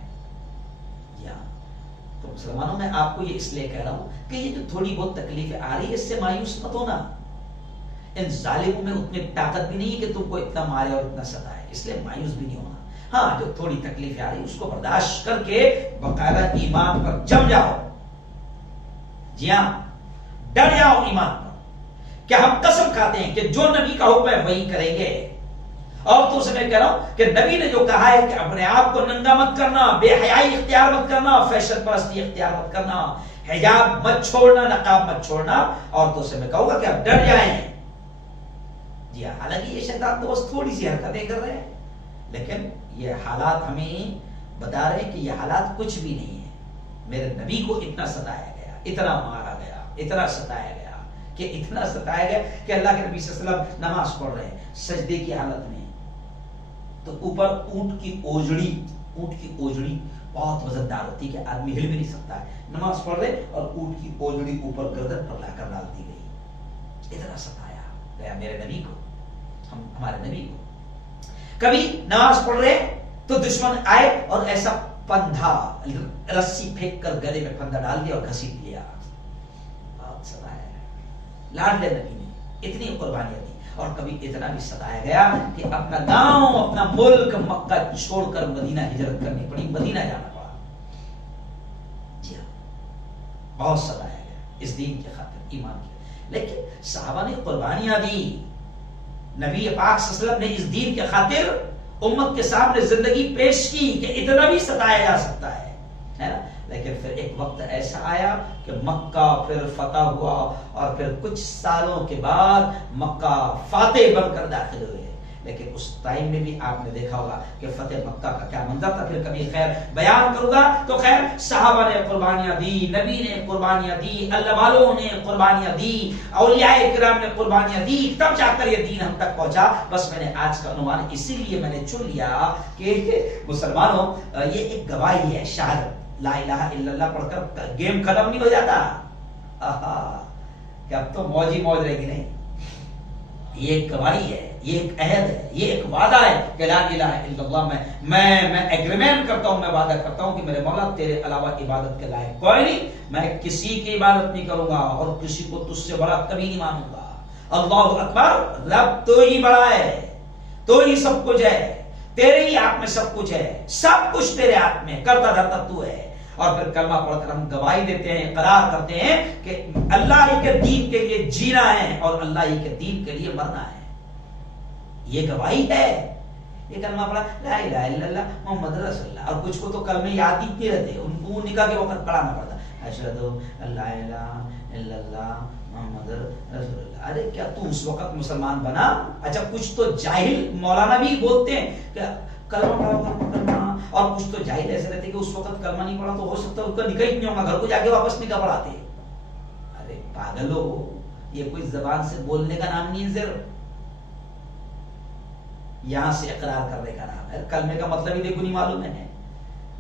تو مسلمانوں میں آپ کو یہ اس لیے کہہ رہا ہوں کہ یہ جو تھوڑی بہت تکلیفیں آ رہی ہے اس سے مایوس مت ہونا. ان ظالموں میں اتنی طاقت بھی نہیں ہے کہ تم کو اتنا مارے اور اتنا ستائے، اس لیے مایوس بھی نہیں ہونا. ہاں، جو تھوڑی تکلیفیں آ رہی اس کو برداشت کر کے باقاعدہ ایمان پر جم جاؤ. جی ہاں، ڈر جاؤ ایمان پر کہ ہم قسم کھاتے ہیں کہ جو نبی کا حکم ہے وہی کریں گے. اور تو سے میں کہہ رہا ہوں کہ نبی نے جو کہا ہے کہ اپنے آپ کو ننگا مت کرنا، بے حیائی اختیار مت کرنا، فیشن پرستی اختیار مت کرنا، حجاب مت چھوڑنا، نقاب مت چھوڑنا. اور تو سے میں کہوں گا کہ آپ ڈر جائیں. جی ہاں، حالانکہ یہ شیطان تو بس تھوڑی سی حرکتیں کر رہے ہیں، لیکن یہ حالات ہمیں بتا رہے ہیں کہ یہ حالات کچھ بھی نہیں ہے. میرے نبی کو اتنا ستایا گیا، اتنا مارا گیا، اتنا ستایا گیا کہ اتنا ستایا گیا کہ اللہ کے نبی صلی اللہ علیہ وسلم نماز پڑھ رہے ہیں سجدے کی حالت میں، تو اوپر اونٹ کی اوجڑی اونٹ کی اوجڑی بہت وزندار ہوتی ہے کہ آدمی ہل بھی نہیں سکتا ہے، نماز پڑھ رہے اور اونٹ کی اوجڑی اوپر گردن پر لا کر ڈال دی گئی، اتنا ستایا گیا میرے نبی کو، ہمارے نبی کو۔ کبھی نماز پڑھ رہے تو دشمن آئے اور ایسا پندھا رسی پھینک کر گلے میں پندھا ڈال دیا اور گھسیٹ لیا، بہت ستایا، لاڈلے نبی نے اتنی قربانیاں دی۔ اور کبھی اتنا بھی ستایا گیا کہ اپنا گاؤں، اپنا ملک مکہ چھوڑ کر مدینہ ہجرت کرنی پڑی، مدینہ جانا پڑا، جی ہاں، بہت ستایا گیا اس دین کی خاطر، ایمان کی۔ لیکن صحابہ نے قربانیاں دی، نبی پاک صلی اللہ علیہ وسلم نے اس دین کے خاطر امت کے سامنے زندگی پیش کی کہ اتنا بھی ستایا جا سکتا ہے نا۔ لیکن پھر ایک وقت ایسا آیا کہ مکہ پھر فتح ہوا، اور پھر کچھ سالوں کے بعد مکہ فاتح بن کر داخل ہوئے۔ لیکن اس ٹائم میں بھی آپ نے دیکھا ہوگا کہ فتح مکہ کا کیا منظر تھا، پھر کبھی خیر بیان کروں گا۔ تو خیر صحابہ نے قربانیاں دی، نبی نے قربانیاں دی، اللہ والوں نے قربانیاں دی، اولیاء کرام نے قربانیاں دی، تب جا کر یہ دین ہم تک پہنچا۔ بس میں نے آج کا عنوان اسی لیے میں نے چن لیا کہ مسلمانوں یہ ایک گواہی ہے، شہادت لا الہ الا اللہ پڑھ کر گیم ختم نہیں ہو جاتا، کہ اب تو موج ہی موج رہے گی، نہیں، یہ ایک گواہی ہے، یہ ایک عہد ہے، یہ ایک وعدہ ہے کہ لا الہ الا اللہ میں ایگریمنٹ کرتا ہوں، میں وعدہ کرتا ہوں کہ میرے مولا تیرے علاوہ عبادت کے لائق کوئی نہیں، میں کسی کی عبادت نہیں کروں گا اور کسی کو تجھ سے بڑا کبھی نہیں مانوں گا۔ اللہ اکبر، رب تو ہی بڑا ہے، تو ہی سب کچھ ہے، تیرے ہی ہاتھ میں سب کچھ ہے، سب کچھ تیرے ہاتھ میں، کرتا دھرتا تو ہے۔ اور پھر کلمہ پڑھ کر ہم گواہی دیتے ہیں، اقرار کرتے ہیں کہ اللہ ہی کے دین کے لیے جینا ہے اور اللہ ہی کے دین کے لیے مرنا ہے، یہ گواہی ہے۔ یہ کلمہ پڑھا لا الہ الا اللہ محمد رسول اللہ، اور کچھ کو تو کلمے یاد ہی نہیں رہتے، ان کو نکاح کے وقت پڑھانا پڑتا، اشہد ان لا الہ الا اللہ محمد رسول اللہ۔ ارے کیا تو اس وقت مسلمان بنا؟ اچھا کچھ تو جاہل مولانا بھی بولتے ہیں کہ کلمہ پڑھا کلمہ، اور کچھ تو جاہل ایسے رہتے کہ اس وقت کلمہ نہیں پڑھا تو ہو سکتا ہے اس کا نکاح ہی نہیں ہوگا، گھر کو جا کے واپس نکاح پڑھاتے۔ ارے پاگلو، یہ کوئی زبان سے بولنے کا نام نہیں ہے، صرف یہاں سے اقرار کرنے کا نام ہے۔ کلمے کا مطلب ہی دیکھو نہیں معلوم ہے،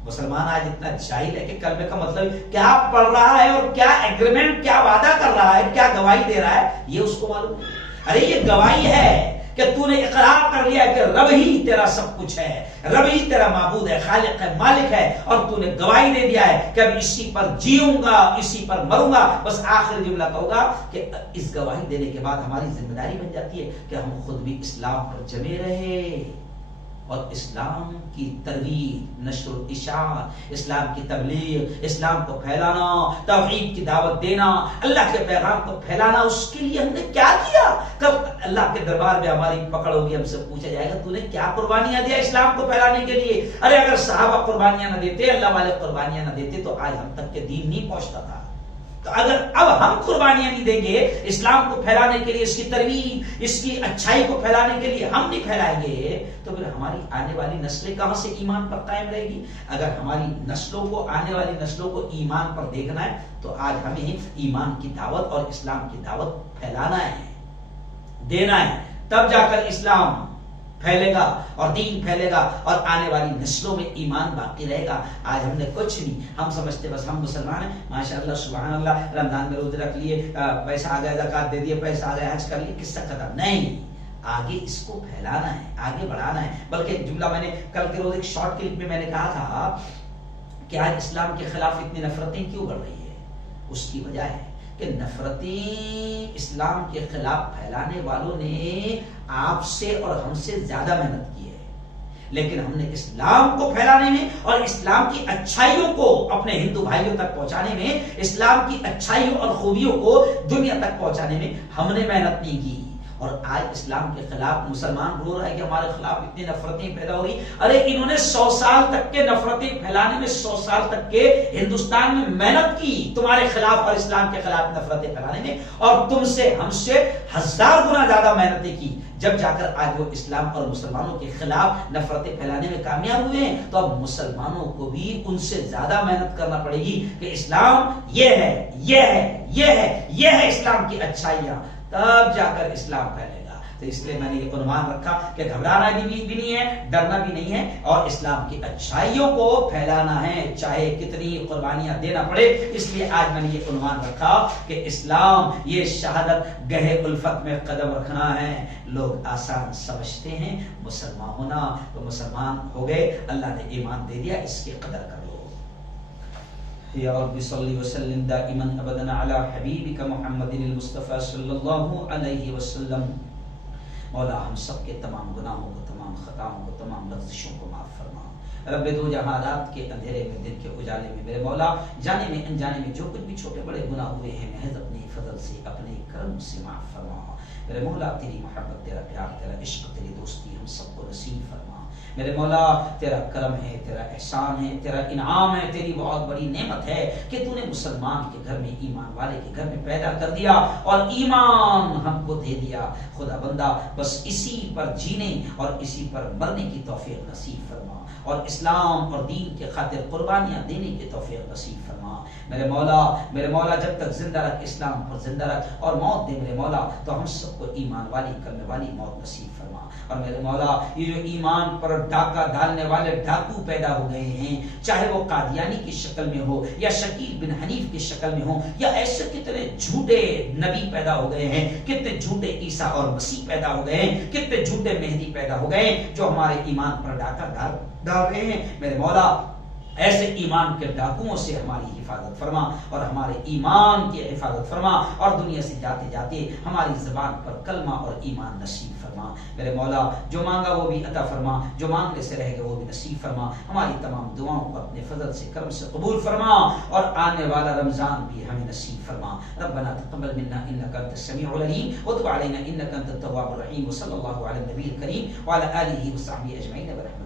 مسلمان آج اتنا جاہل ہے کہ کلمے کا مطلب کیا پڑھ رہا ہے اور کیا ایگریمنٹ، کیا وعدہ کر رہا ہے، کیا گواہی دے رہا ہے، یہ اس کو معلوم نہیں۔ ارے یہ گواہی ہے کہ تو نے اقرار کر لیا کہ رب ہی تیرا سب کچھ ہے، رب ہی تیرا معبود ہے، خالق ہے، مالک ہے، اور تو نے گواہی دے دیا ہے کہ اب اسی پر جیوں گا، اسی پر مروں گا۔ بس آخر جملہ کہوں گا کہ اس گواہی دینے کے بعد ہماری ذمہ داری بن جاتی ہے کہ ہم خود بھی اسلام پر جمے رہے اور اسلام کی ترویج، نشر و اشاعت، اسلام کی تبلیغ، اسلام کو پھیلانا، توحید کی دعوت دینا، اللہ کے پیغام کو پھیلانا، اس کے لیے ہم نے کیا کیا؟ کب اللہ کے دربار میں ہماری پکڑ ہوگی، ہم سے پوچھا جائے گا تو نے کیا قربانیاں دیا اسلام کو پھیلانے کے لیے؟ ارے اگر صحابہ قربانیاں نہ دیتے، اللہ والے قربانیاں نہ دیتے تو آج ہم تک کے دین نہیں پہنچتا تھا۔ تو اگر اب ہم قربانیاں نہیں دیں گے اسلام کو پھیلانے کے لیے، اس کی ترویج، اس کی اچھائی کو پھیلانے کے لیے ہم نہیں پھیلائیں گے، تو پھر ہماری آنے والی نسلیں کہاں سے ایمان پر قائم رہے گی؟ اگر ہماری نسلوں کو، آنے والی نسلوں کو ایمان پر دیکھنا ہے تو آج ہمیں ایمان کی دعوت اور اسلام کی دعوت پھیلانا ہے، دینا ہے، تب جا کر اسلام پھیلے گا اور دین پھیلے گا اور آنے والی نسلوں میں ایمان باقی رہے گا۔ آج ہم نے کچھ نہیں، ہم سمجھتے بس ہم مسلمان ہیں، ماشاءاللہ سبحان اللہ، رمضان میں روزے رکھ لیے، پیسہ آ گیا زکات دے دیے، پیسہ آ گیا حج کر لیے، قصہ ختم نہیں۔ آگے اس کو پھیلانا ہے، آگے بڑھانا ہے۔ بلکہ جملہ میں نے کل کے روز ایک شارٹ کلپ میں نے کہا تھا کہ آج اسلام کے خلاف اتنی نفرتیں کیوں بڑھ رہی ہے؟ اس کی وجہ ہے کہ نفرتیں اسلام کے خلاف پھیلانے والوں نے آپ سے اور ہم سے زیادہ محنت کی ہے، لیکن ہم نے اسلام کو پھیلانے میں اور اسلام کی اچھائیوں کو اپنے ہندو بھائیوں تک پہنچانے میں، اسلام کی اچھائیوں اور خوبیوں کو دنیا تک پہنچانے میں ہم نے محنت نہیں کی۔ اور آج اسلام کے خلاف مسلمان رو رہا ہے کہ ہمارے خلاف اتنی نفرتیں پیدا ہو رہی۔ ارے انہوں نے 100 سال تک کے نفرتیں پھیلانے میں، 100 سال تک کے ہندوستان میں محنت کی تمہارے خلاف اور اسلام کے خلاف نفرتیں پھیلانے میں، اور تم سے، ہم سے 1000 گنا زیادہ محنتیں کی۔ جب جا کر آج وہ اسلام اور مسلمانوں کے خلاف نفرتیں پھیلانے میں کامیاب ہوئے ہیں، تو اب مسلمانوں کو بھی ان سے زیادہ محنت کرنا پڑے گی کہ اسلام یہ ہے، یہ ہے، یہ ہے، یہ ہے اسلام کی اچھائیاں، تب جا کر اسلام پھیلے گا۔ تو اس لیے میں نے یہ عنوان رکھا کہ گھبرانا بھی نہیں ہے، ڈرنا بھی نہیں ہے، اور اسلام کی اچھائیوں کو پھیلانا ہے چاہے کتنی قربانیاں دینا پڑے۔ اس لیے آج میں نے یہ عنوان رکھا کہ اسلام یہ شہادت گہے الفت میں قدم رکھنا ہے۔ لوگ آسان سمجھتے ہیں مسلمان ہونا، تو مسلمان ہو گئے، اللہ نے ایمان دے دیا، اس کی قدر کرو۔ یا رب صلی وسلم دائما ابدا علی حبیبک محمد المصطفی صلی اللہ علیہ وسلم۔ مولا ہم سب کے تمام گناہوں کو، تمام خطاؤں کو، تمام لغزشوں کو معاف فرما۔ رب دو جہاں رات کے اندھیرے میں، دن کے اجالے میں میرے مولا جانے میں انجانے میں جو کچھ بھی چھوٹے بڑے گناہ ہوئے ہیں محض اپنے فضل سے، اپنے کرم سے معاف فرما۔ میرے مولا تیری محبت، تیرا پیار، تیرا عشق، تیری دوستی ہم سب کو نصیب فرما۔ میرے مولا تیرا کرم ہے، تیرا احسان ہے، تیرا انعام ہے، تیری بہت بڑی نعمت ہے کہ تو نے مسلمان کے گھر میں، ایمان والے کے گھر میں پیدا کر دیا اور ایمان ہم کو دے دیا۔ خدا بندہ بس اسی پر جینے اور اسی پر مرنے کی توفیق نصیب فرما، اور اسلام اور دین کے خاطر قربانیاں دینے کی توفیق نصیب فرما۔ میرے مولا جب تک زندہ رکھ، اسلام پر زندہ رکھ، اور موت دے میرے مولا تو ہم سب کو ایمان والی، کلمے والی موت نصیب فرما۔ اور میرے مولا یہ جو ایمان پر ڈاکہ ڈالنے والے ڈاکو پیدا ہو گئے ہیں، چاہے وہ قادیانی کی شکل میں ہو یا شکیل بن حنیف کی شکل میں ہو، یا ایسے کتنے جھوٹے نبی پیدا ہو گئے ہیں، کتنے جھوٹے عیسیٰ اور مسیح پیدا ہو گئے ہیں، کتنے جھوٹے مہدی پیدا ہو گئے ہیں جو ہمارے ایمان پر ڈاکہ ڈال رہے ہیں۔ میرے مولا ایسے ایمان کے ڈاکوؤں سے ہماری حفاظت فرما، اور ہمارے ایمان کی حفاظت فرما، اور دنیا سے جاتے جاتے ہماری زبان پر کلمہ اور ایمان نصیب فرما۔ میرے مولا جو مانگا وہ بھی عطا فرما، جو مانگنے سے رہ گئے وہ بھی نصیب فرما۔ ہماری تمام دعاؤں کو اپنے فضل سے، کرم سے قبول فرما، اور آنے والا رمضان بھی ہمیں نصیب فرما۔ ربنا تقبل منا انك انت السميع العليم وتب علينا انك انت التواب الرحيم، وصلى الله على النبي الكريم وعلى اله وصحبه اجمعين برحمتك۔